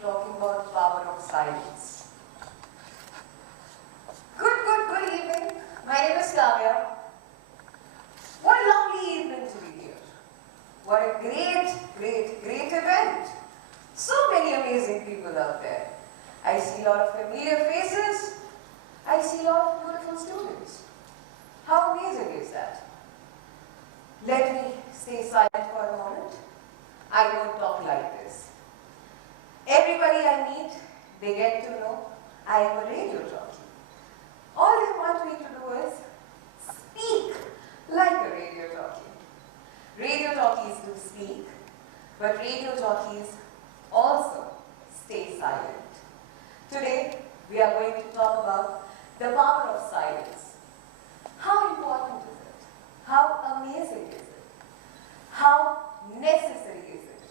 talking about power of silence. Good evening. My name is Kavya. What a lovely evening to be here. What a great event. So many amazing people out there. I see a lot of familiar faces. I see a lot of beautiful students. How amazing is that? Let me stay silent for a moment. I don't talk like this. Everybody I meet, they get to know I am a radio jockey. All they want me to do is speak like a radio jockey. Radio jockeys do speak, but radio jockeys also stay silent. Today, we are going to talk about the power of silence. How important is it? How amazing is it? How necessary is it?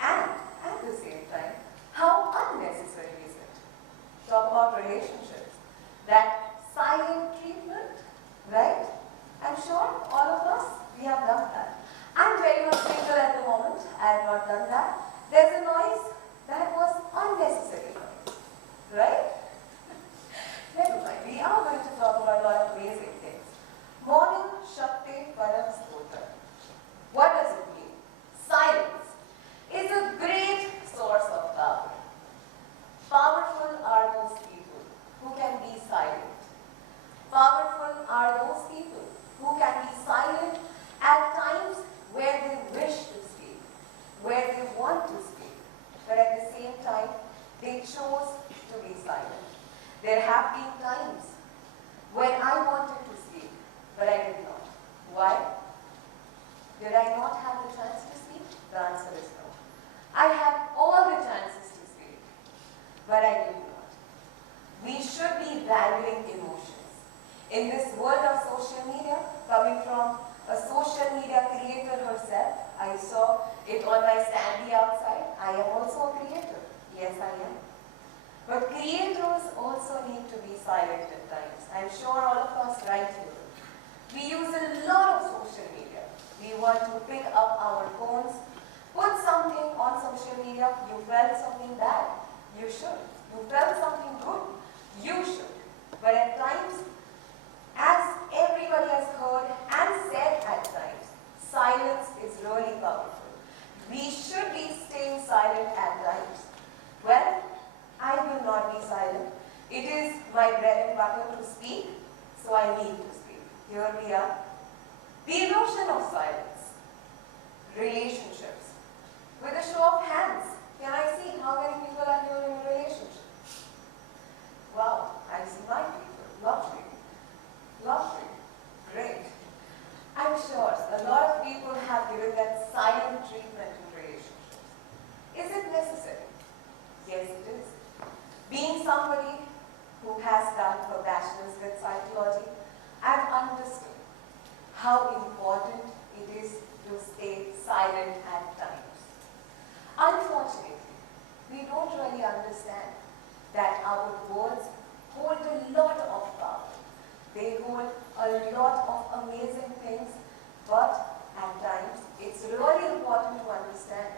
And at the same time, how unnecessary is it? Talk about relationships. That silent treatment, right? I'm sure all of us, we have done that. I'm very much single at the moment. I have not done that. There's a noise that was unnecessary noise, right? Never mind. We are going to talk about a lot of amazing things. Morning Shakti Param Stotra. What does it mean? Silence is a great source of power. Powerful are those people who can be silent. Powerful are those people who can be silent at times where they wish to speak, where they want to speak, but at the same time, they chose to be silent. There have been times when I wanted to speak, but I did not. Why? Did I not have the chance to speak? The answer is no. I had all the chances to speak, but I did not. We should be valuing emotions. In this world of social media, coming from a social media creator herself, I saw it on my standee outside. I am also a creator. Yes, I am. But creators also need to be silent at times. I'm sure all of us right here. We use a lot of social media. We want to pick up our phones, put something on social media. You felt something bad. You should. You felt something good. You should. But at times, as everybody has heard and said at times, silence is really powerful. We should be staying silent at times. Well, I will not be silent. It is my bread and butter to speak, so I need to speak. Here we are. The notion of silence. Relationships. With a show of hands, can I see how many people are here in a relationship? Wow, I see my people. Lovely. Lovely. Great. I'm sure a lot of people have given that silent treatment in relationships. Is it necessary? Yes, it is. Being somebody who has done a bachelor's with psychology, I've understood how important it is to stay silent at times. Unfortunately, we don't really understand that our words hold a lot of power. They hold a lot of amazing things, but at times it's really important to understand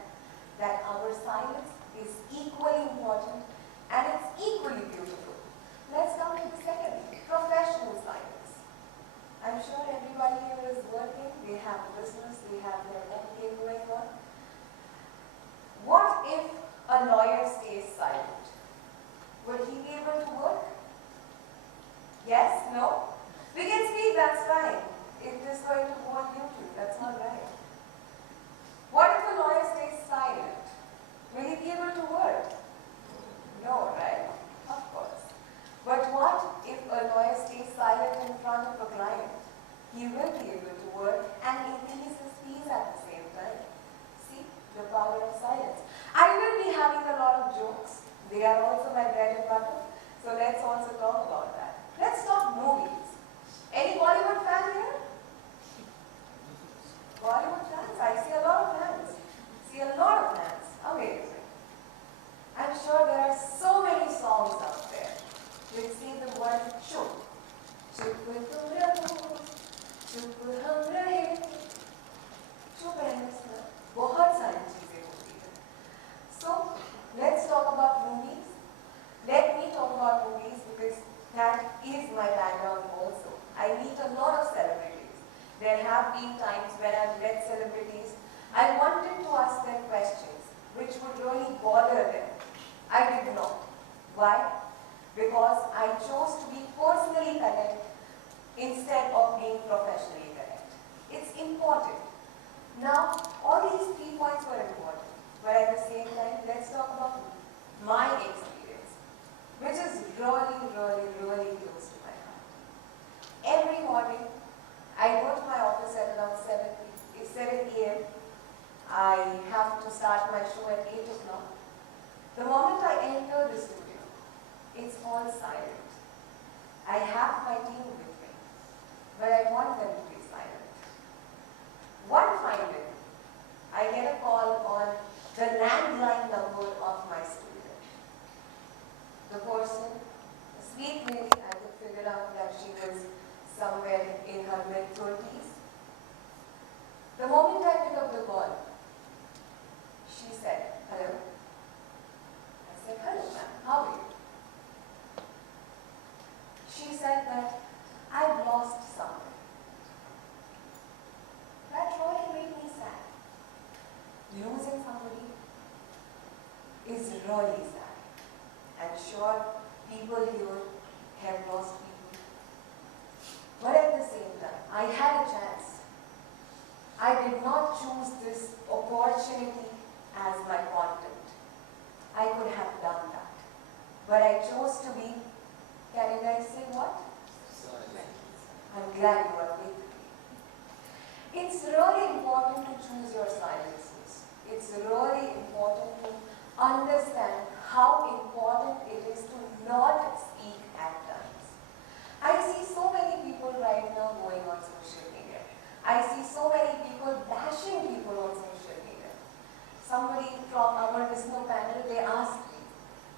that our silence is equally important and it's equally beautiful. Let's come to the second, professional silence. I'm sure everybody here is working, they have a business, they have their own thing going on. What if a lawyer stays silent? Will he be able to work? Yes? No? We can speak, that's fine. It is going to go on YouTube, that's not right. What if a lawyer stays silent? Will he be able to work? No, right? Of course. But what if a lawyer stays silent in front of a client? He will be able to work and increase his fees at the same time. See, the power of silence. I will be having a lot of jokes. They are also my bread and butter. So let's also talk about that. Let's talk movies. Any Bollywood fan here? Bollywood fans? I see a lot of fans. See a lot of fans. Amazing. I'm sure there are so many songs out there which say the word chup. Chup hum rahe. Chup रहने से बहुत सारी चीजें होती हैं. So let's talk about been times when I've met celebrities, I wanted to ask them questions which would really bother them. I did not. Why? Because I chose to be personally correct instead of being professionally correct. It's important. Now, all these 3 points were important, but at the same time, let's talk about my experience, which is really, really, really close to my heart. Every morning, I go to my office at around 7 a.m. I have to start my show at 8 o'clock. The moment I enter the studio, it's all silent. I have my team with me, but I want them to be silent. One fine day, I get a call on the landline number of my studio. The person, a sweet lady, I could figure out that she was somewhere in her mid-30s. The moment I pick up the call, she said, "Hello." I said, "Hello, ma'am, how are you?" She said that I've lost something. That really made me sad. Losing somebody is really sad. I'm sure people here have lost people. But at the same time, I had a chance. I did not choose this opportunity as my content. I could have done that. But I chose to be, can you guys say what? I'm glad you are with me. It's really important to choose your silences. It's really important to understand how important it is to not speak at times. I see so many people right now going on social media. I see so many people bashing people on social media. Somebody from our listener panel, they asked me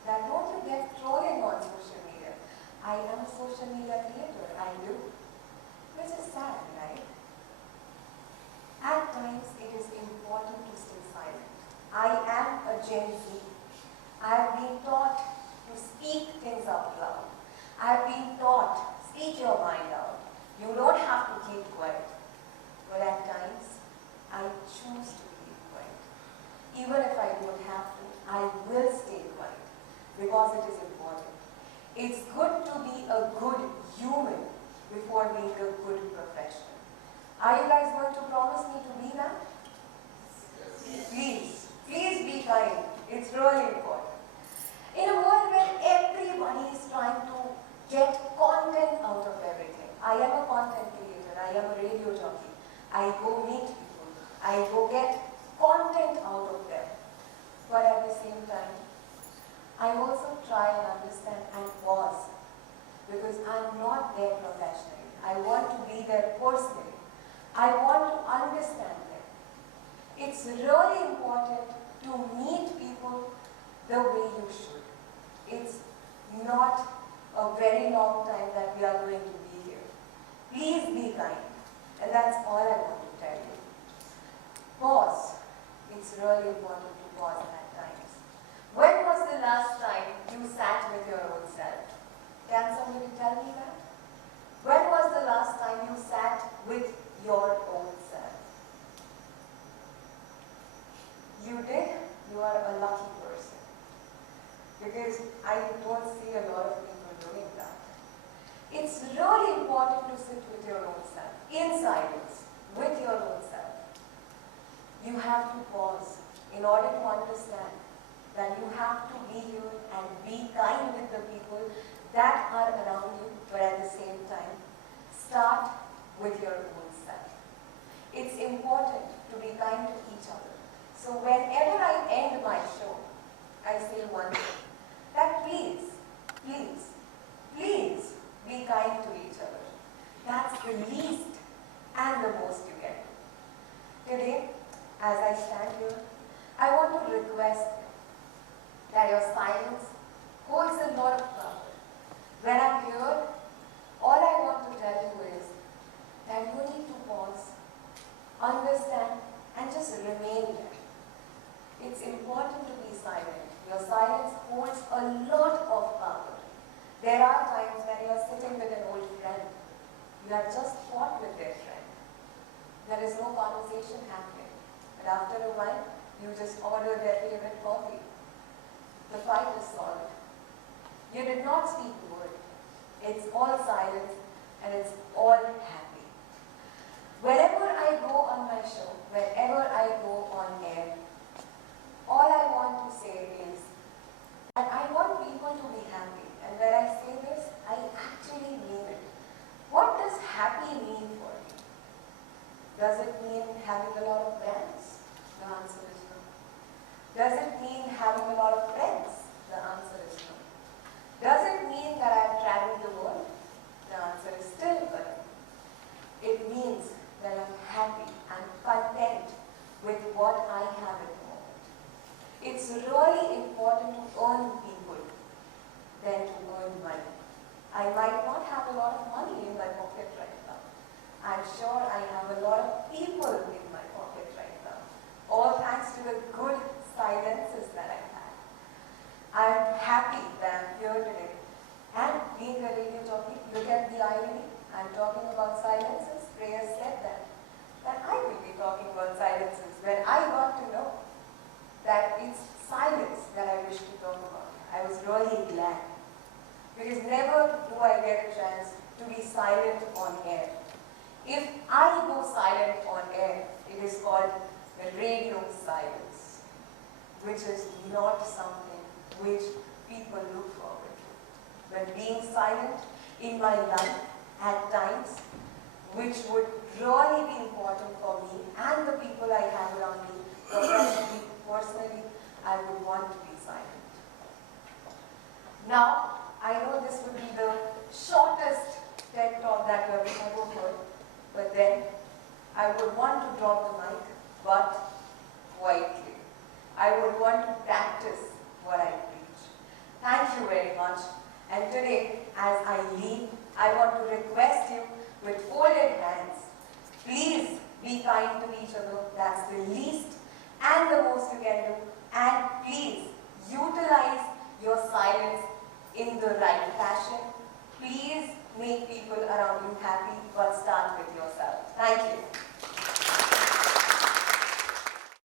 that don't you get trolling on social media? I am a social media creator, I do. Which is sad, right? At times it is important to stay silent. I am a Gen Z. I have been taught to speak things out loud. I have been taught, speak your mind out. You don't have to keep quiet. But at times, I choose to keep quiet. Even if I don't have to, I will stay quiet because it is important. It's good to be a good human before being a good professional. Are you guys going to promise me to be that? Yes. Please be kind. It's really important. In a world where everybody is trying to get content out of everything. I am a content creator. I am a radio jockey. I go meet people. I go get content out of them. But at the same time, I also try and understand and pause because I'm not there professionally. I want to be there personally. I want to understand them. It's really important to meet people the way you should. It's not a very long time that we are going to be here. Please be kind. And that's all I want to tell you. Pause. It's really important to pause at times. When was the last time you sat with your own self? Can somebody tell me that? When was the last time you sat with your own self? You did? You are a lucky person. Because I don't see a lot of people doing that. It's really important to sit with your own self, in silence, with your own self. You have to pause in order to understand that you have to be here and be kind with the people that are around you, but at the same time, start with your own self. It's important to be kind to each other. So whenever I end my show, I say one thing, that please be kind to each other. That's the least and the most you can do. Today, as I stand here, I want to request that your silence holds a lot of power. When I'm here, all I want to tell you is that you need to pause, understand, and just remain there. It's important to be silent. Your silence holds a lot of power. There are times when you are sitting with an old friend. You have just fought with their friend. Then conversation happening. And after a while, you just order their favorite coffee. The fight is solved. You did not speak a word. It's all silence and it's all happy. Wherever I go on my show, wherever I go on air, all I want to say is that I want people to be happy. And when I say this, I actually mean it. What does happy mean for you? Does it mean having a lot of brands? The answer is no. Does it mean having a lot of friends? The answer is no. Does it mean that I've traveled the world? The answer is still no. It means that I'm happy and content with what I have at the moment. It's really important to earn people than to earn money. I might not have a lot of money in my pocket right now. I'm sure I have a lot of people in my pocket right now. All thanks to the good silences that I've had. I'm happy that I'm here today. And being a radio jockey, look at the irony. I'm talking about silences. Freya said that I will be talking about silences when I got to know that it's silence that I wish to talk about. I was really glad. Because never do I get a chance to be silent on air. If I go silent on air, it is called the radio silence, which is not something which people look forward to. But being silent in my life at times, which would really be important for me and the people I have around me, professionally, personally, I would want to be silent. Now, I know this would be the shortest TED talk that you have ever heard, but then I would want to drop the mic, but quietly. I would want to practice what I preach. Thank you very much. And today, as I leave, I want to request you with folded hands, please be kind to each other. That's the least and the most you can do. And please utilize your silence in the right fashion. Please make people around you happy, but start with yourself. Thank you.